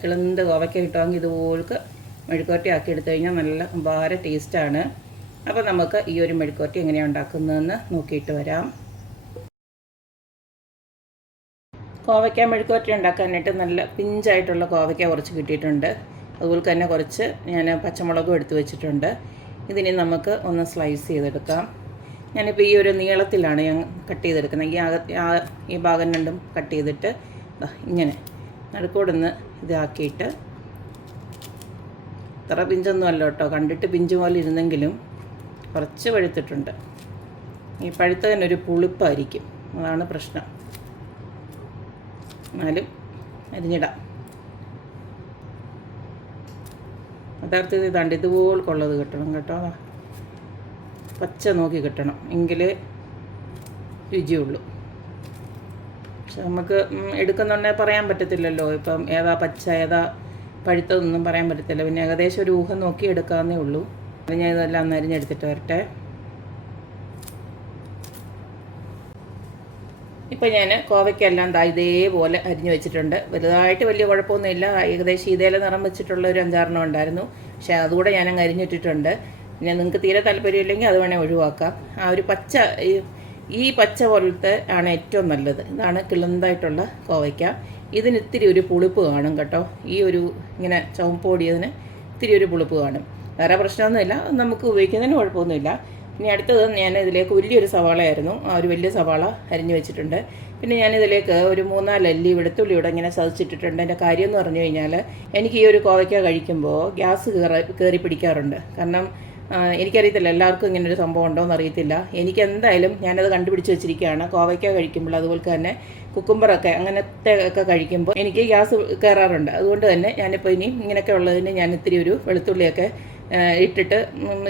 കിളുന്ത് കോവയ്ക്ക കിട്ടുമെങ്കിൽ ഇതുപോൾക്ക് മെഴുക്കുവരട്ടി ആക്കി എടുത്തു കഴിഞ്ഞാൽ നല്ല വളരെ ടേസ്റ്റാണ്. അപ്പോൾ നമുക്ക് ഈ ഒരു മെഴുക്കുവരട്ടി എങ്ങനെയാണ് ഉണ്ടാക്കുന്നതെന്ന് നോക്കിയിട്ട് വരാം. കോവയ്ക്ക മെഴുക്കുവരട്ടി ഉണ്ടാക്കാനായിട്ട് നല്ല പിഞ്ചായിട്ടുള്ള കോവയ്ക്ക കുറച്ച് കിട്ടിയിട്ടുണ്ട്. അതുപോലെ തന്നെ കുറച്ച് ഞാൻ പച്ചമുളകും എടുത്ത് വെച്ചിട്ടുണ്ട്. ഇതിനി നമുക്ക് ഒന്ന് സ്ലൈസ് ചെയ്തെടുക്കാം. ഞാനിപ്പോൾ ഈ ഒരു നീളത്തിലാണ് ഞാൻ കട്ട് ചെയ്തെടുക്കുന്നത്. ഈ ഭാഗം രണ്ടും കട്ട് ചെയ്തിട്ട് ഇങ്ങനെ നടുക്കോടൊന്ന് ഇതാക്കിയിട്ട്, ഇത്ര പിഞ്ചൊന്നും അല്ല കേട്ടോ, കണ്ടിട്ട് പിഞ്ച് പോലെ ഇരുന്നെങ്കിലും കുറച്ച് പഴുത്തിട്ടുണ്ട്. ഈ പഴുത്തതിനൊരു പുളിപ്പായിരിക്കും, അതാണ് പ്രശ്നം. എന്നാലും അരിഞ്ഞിടാം. യഥാർത്ഥത്തിൽ ഇതാണ്ട് ഇതുപോൽക്കുള്ളത് കിട്ടണം കേട്ടോ, പച്ച നോക്കി കിട്ടണം, എങ്കിലേ രുചിയുള്ളൂ. പക്ഷെ നമുക്ക് എടുക്കുന്നുണ്ടെങ്കിൽ പറയാൻ പറ്റത്തില്ലല്ലോ, ഇപ്പം ഏതാ പച്ച ഏതാ പഴുത്തതൊന്നും പറയാൻ പറ്റത്തില്ല. പിന്നെ ഏകദേശം ഒരു ഊഹം നോക്കി എടുക്കാവുന്നേ ഉള്ളൂ. അത് ഞാൻ ഇതെല്ലാം ഒന്ന് അരിഞ്ഞെടുത്തിട്ട് വരട്ടെ. ഇപ്പോൾ ഞാൻ കോവയ്ക്കെല്ലാം ഇതേപോലെ അരിഞ്ഞു വെച്ചിട്ടുണ്ട്. വലുതായിട്ട് വലിയ കുഴപ്പമൊന്നുമില്ല. ഏകദേശം ഇതേലെ നിറം വെച്ചിട്ടുള്ള ഒരു 5-6 ഉണ്ടായിരുന്നു. പക്ഷേ അതുകൂടെ ഞാനങ്ങ് അരിഞ്ഞിട്ടിട്ടുണ്ട്. പിന്നെ നിങ്ങൾക്ക് തീരെ താല്പര്യമില്ലെങ്കിൽ അത് വേണേൽ ഒഴിവാക്കാം. ആ ഒരു പച്ച, ഈ പച്ച പോലത്തെ ആണ് ഏറ്റവും നല്ലത്. ഇതാണ് കിളുന്തായിട്ടുള്ള കോവയ്ക്ക. ഇതിന് ഇത്തിരി ഒരു പുളിപ്പ് കാണും കേട്ടോ. ഈ ഒരു ഇങ്ങനെ ചുവപ്പ് പൊടിയതിന് ഇത്തിരി ഒരു പുളിപ്പ് കാണും. വേറെ പ്രശ്നമൊന്നുമില്ല, നമുക്ക് ഉപയോഗിക്കുന്നതിന് കുഴപ്പമൊന്നുമില്ല. ഇനി അടുത്തത് ഞാൻ ഇതിലേക്ക് വലിയൊരു സവാളയായിരുന്നു, ആ ഒരു വലിയ സവാള അരിഞ്ഞു വെച്ചിട്ടുണ്ട്. പിന്നെ ഞാനിതിലേക്ക് ഒരു 3-4 അല്ലി വെളുത്തുള്ളി ഇവിടെ ഇങ്ങനെ ചതച്ചിട്ടിട്ടുണ്ട്. എൻ്റെ കാര്യം എന്ന് പറഞ്ഞു കഴിഞ്ഞാൽ, എനിക്ക് ഈ ഒരു കോവയ്ക്ക കഴിക്കുമ്പോൾ ഗ്യാസ് കയറി പിടിക്കാറുണ്ട്. കാരണം എനിക്കറിയത്തില്ല എല്ലാവർക്കും ഇങ്ങനൊരു സംഭവം ഉണ്ടോയെന്ന് അറിയത്തില്ല. എനിക്ക് എന്തായാലും ഞാനത് കണ്ടുപിടിച്ച് വെച്ചിരിക്കുകയാണ്. കോവയ്ക്ക കഴിക്കുമ്പോൾ, അതുപോലെ തന്നെ കുക്കുംബറൊക്കെ അങ്ങനത്തെ ഒക്കെ കഴിക്കുമ്പോൾ എനിക്ക് ഗ്യാസ് കയറാറുണ്ട്. അതുകൊണ്ട് തന്നെ ഞാനിപ്പോൾ ഇനി ഇങ്ങനെയൊക്കെ ഉള്ളതിന് ഞാൻ ഇത്തിരി ഒരു വെളുത്തുള്ളിയൊക്കെ ഇട്ടിട്ട്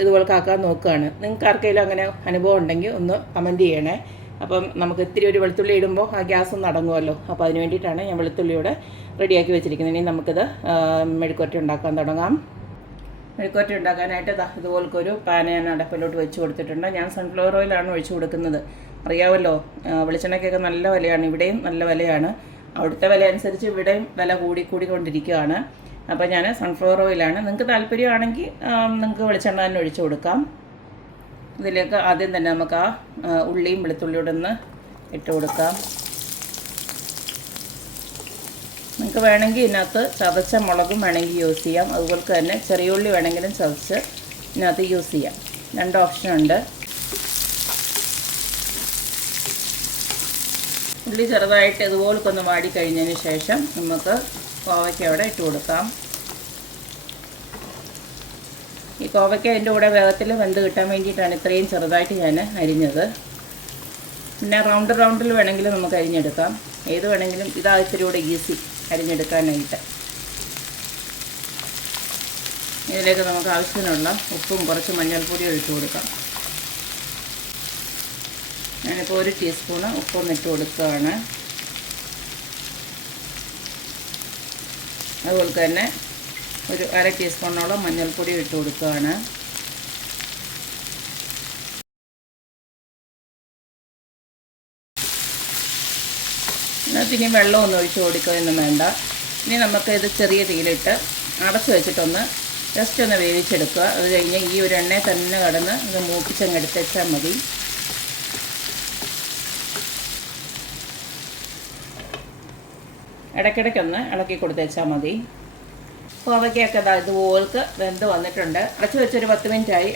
ഇതുപോലെ കാക്കാൻ നോക്കുകയാണ്. നിങ്ങൾക്ക് ആർക്കെങ്കിലും അങ്ങനെ അനുഭവം ഉണ്ടെങ്കിൽ ഒന്ന് കമൻറ്റ് ചെയ്യണേ. അപ്പം നമുക്ക് ഇത്തിരി ഒരു വെളുത്തുള്ളി ഇടുമ്പോൾ ആ ഗ്യാസ് ഒന്ന് അടങ്ങുമല്ലോ. അപ്പോൾ അതിന് വേണ്ടിയിട്ടാണ് ഞാൻ വെളുത്തുള്ളിയോടെ റെഡിയാക്കി വെച്ചിരിക്കുന്നത്. ഇനി നമുക്കിത് മെഴുക്കുവരട്ടി ഉണ്ടാക്കാൻ തുടങ്ങാം. മെഴുക്കുവരട്ടി ഉണ്ടാക്കാനായിട്ട് ഇതുപോലൊരു പാൻ ഞാൻ അടപ്പിലോട്ട് വെച്ച് കൊടുത്തിട്ടുണ്ട്. ഞാൻ സൺഫ്ലവർ ഓയിലാണ് ഒഴിച്ച് കൊടുക്കുന്നത്. അറിയാമല്ലോ, വെളിച്ചെണ്ണയ്ക്കൊക്കെ നല്ല വിലയാണ്, ഇവിടെയും നല്ല വിലയാണ്. അവിടുത്തെ വില അനുസരിച്ച് ഇവിടെയും വില കൂടിക്കൊണ്ടിരിക്കുകയാണ്. അപ്പോൾ ഞാൻ സൺഫ്ലവർ ഓയിലാണ്. നിങ്ങൾക്ക് താല്പര്യമാണെങ്കിൽ നിങ്ങൾക്ക് വെളിച്ചെണ്ണ തന്നെ ഒഴിച്ച് കൊടുക്കാം. ഇതിലേക്ക് ആദ്യം തന്നെ നമുക്ക് ആ ഉള്ളിയും വെളുത്തുള്ളിയോടെ ഒന്ന് ഇട്ട് കൊടുക്കാം. നിങ്ങൾക്ക് വേണമെങ്കിൽ ഇതിനകത്ത് ചതച്ച മുളകും വേണമെങ്കിൽ യൂസ് ചെയ്യാം. അതുപോലെ തന്നെ ചെറിയ ഉള്ളി വേണമെങ്കിലും ചതച്ച് ഇതിനകത്ത് യൂസ് ചെയ്യാം. 2 ഓപ്ഷനുണ്ട്. ഉള്ളി ചെറുതായിട്ട് ഇതുപോലൊക്കെ വാടി കഴിഞ്ഞതിന് ശേഷം നമുക്ക് കോവയ്ക്ക അവിടെ ഇട്ട് കൊടുക്കാം. ഈ കോവയ്ക്ക അതിൻ്റെ കൂടെ വേഗത്തിൽ വെന്ത് കിട്ടാൻ വേണ്ടിയിട്ടാണ് ഇത്രയും ചെറുതായിട്ട് ഞാൻ അരിഞ്ഞത്. പിന്നെ റൗണ്ടിൽ വേണമെങ്കിൽ നമുക്ക് അരിഞ്ഞെടുക്കാം. ഏത് വേണമെങ്കിലും ഇതാ ഇത്തിരി കൂടെ ഈസി അരിഞ്ഞെടുക്കാനായിട്ട്. ഇതിലേക്ക് നമുക്ക് ആവശ്യത്തിനുള്ള ഉപ്പും കുറച്ച് മഞ്ഞൾപ്പൊടിയും ഇട്ട് കൊടുക്കാം. ഞാനിപ്പോൾ 1 ടീസ്പൂണ് ഉപ്പൊന്ന് ഇട്ട് കൊടുക്കുകയാണ്. അതുപോലെ തന്നെ ഒരു 1/2 ടീസ്പൂണോളം മഞ്ഞൾപ്പൊടി ഇട്ട് കൊടുക്കുകയാണ്. ഇനി വെള്ളമൊന്നും ഒഴിച്ച് കൊടുക്കുകയൊന്നും വേണ്ട. ഇനി നമുക്ക് ഇത് ചെറിയ തീയിലിട്ട് അടച്ച് വെച്ചിട്ടൊന്ന് ജസ്റ്റ് ഒന്ന് വേവിച്ചെടുക്കുക. അത് കഴിഞ്ഞ് ഈ ഒരു എണ്ണയിൽ തന്നെ കടന്ന് ഇത് മൂപ്പിച്ചങ്ങ് എടുത്ത് വെച്ചാൽ മതി. ഇടയ്ക്കിടയ്ക്കൊന്ന് ഇളക്കി കൊടുത്തേച്ചാൽ മതി. കോവയ്ക്കൊക്കെ ഇതുപോൾക്ക് വെന്ത് വന്നിട്ടുണ്ട്. അടച്ച് വെച്ചൊരു 10 മിനിറ്റായി.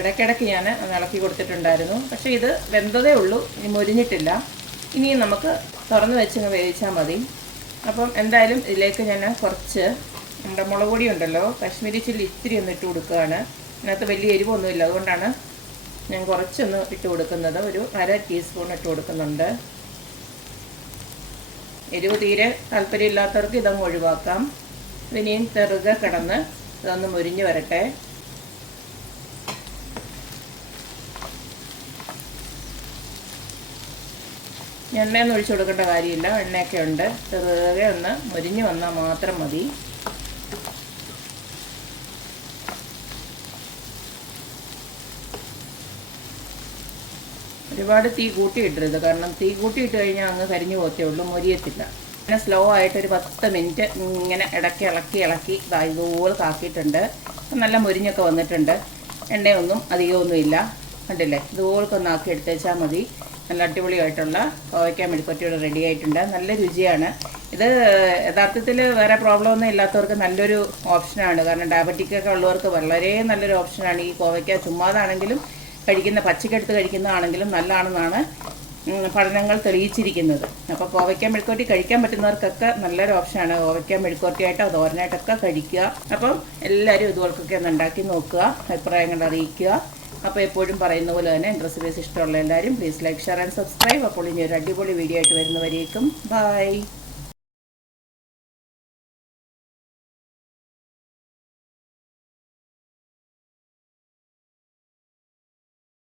ഇടയ്ക്കിടയ്ക്ക് ഞാൻ ഇളക്കി കൊടുത്തിട്ടുണ്ടായിരുന്നു. പക്ഷേ ഇത് വെന്തതേ ഉള്ളൂ, ഇനി മുരിഞ്ഞിട്ടില്ല. ഇനിയും നമുക്ക് തുറന്ന് വെച്ചങ്ങ് വേവിച്ചാൽ മതി. അപ്പം എന്തായാലും ഇതിലേക്ക് ഞാൻ കുറച്ച് നമ്മുടെ മുളക് പൊടി ഉണ്ടല്ലോ, കാശ്മീരി ചില്ലി ഇത്തിരി ഒന്ന് ഇട്ട് കൊടുക്കുകയാണ്. ഇതിനകത്ത് വലിയ എരിവൊന്നുമില്ല, അതുകൊണ്ടാണ് ഞാൻ കുറച്ചൊന്ന് ഇട്ട് കൊടുക്കുന്നത്. ഒരു 1/2 ടീസ്പൂൺ ഇട്ട് കൊടുക്കുന്നുണ്ട്. എരിവ് തീരെ താല്പര്യമില്ലാത്തവർക്ക് ഇതങ്ങ് ഒഴിവാക്കാം. ഇനിയും ചെറുകെ കിടന്ന് ഇതൊന്ന് മുരിഞ്ഞ് വരട്ടെ. എണ്ണയൊന്നും ഒഴിച്ചു കൊടുക്കേണ്ട കാര്യമില്ല, എണ്ണയൊക്കെ ഉണ്ട്. ചെറുകെ ഒന്ന് മുരിഞ്ഞ് വന്നാൽ മാത്രം മതി. ഒരുപാട് തീ കൂട്ടിയിട്ടരുത്, കാരണം തീ കൂട്ടിയിട്ട് കഴിഞ്ഞാൽ അങ്ങ് കരിഞ്ഞു പോകത്തേ ഉള്ളൂ, മൊരിയത്തില്ല. പിന്നെ സ്ലോ ആയിട്ട് ഒരു 10 മിനിറ്റ് ഇങ്ങനെ ഇടയ്ക്ക് ഇളക്കി ഇതുപോലെ കാക്കിയിട്ടുണ്ട്. നല്ല മുരിഞ്ഞൊക്കെ വന്നിട്ടുണ്ട്. എണ്ണയൊന്നും അധികമൊന്നുമില്ല. കണ്ടില്ലേ, ഇതുപോലൊക്കെ ഒന്ന് ആക്കി എടുത്ത് വെച്ചാൽ മതി. നല്ല അടിപൊളിയായിട്ടുള്ള കോവയ്ക്ക മെഴുക്കുവരട്ടിയുടെ റെഡി ആയിട്ടുണ്ട്. നല്ല രുചിയാണ് ഇത്. യഥാർത്ഥത്തിൽ വേറെ പ്രോബ്ലം ഒന്നും ഇല്ലാത്തവർക്ക് നല്ലൊരു ഓപ്ഷനാണ്. കാരണം ഡയബറ്റിക്കൊക്കെ ഉള്ളവർക്ക് വളരെ നല്ലൊരു ഓപ്ഷനാണ് ഈ കോവയ്ക്ക. ചുമ്മാതാണെങ്കിലും പച്ചക്കെടുത്ത് കഴിക്കുന്നതാണെങ്കിലും നല്ലതാണെന്നാണ് പഠനങ്ങൾ തെളിയിച്ചിരിക്കുന്നത്. അപ്പോൾ കോവയ്ക്ക മെഴുക്കുവരട്ടി കഴിക്കാൻ പറ്റുന്നവർക്കൊക്കെ നല്ലൊരു ഓപ്ഷനാണ്. കോവയ്ക്ക മെഴുക്കുവരട്ടിയായിട്ടോ തോരനായിട്ടൊക്കെ കഴിക്കുക. അപ്പം എല്ലാവരും ഇതുപോലൊക്കെ ഒന്ന് ഉണ്ടാക്കി നോക്കുക, അഭിപ്രായങ്ങൾ അറിയിക്കുക. അപ്പോൾ എപ്പോഴും പറയുന്ന പോലെ തന്നെ റെസിപ്പീസ് ഇഷ്ടമുള്ള എല്ലാവരും please like, share and subscribe. അപ്പോൾ ഇനി ഒരു അടിപൊളി വീഡിയോ ആയിട്ട് വരുന്നവരേക്കും ബൈ.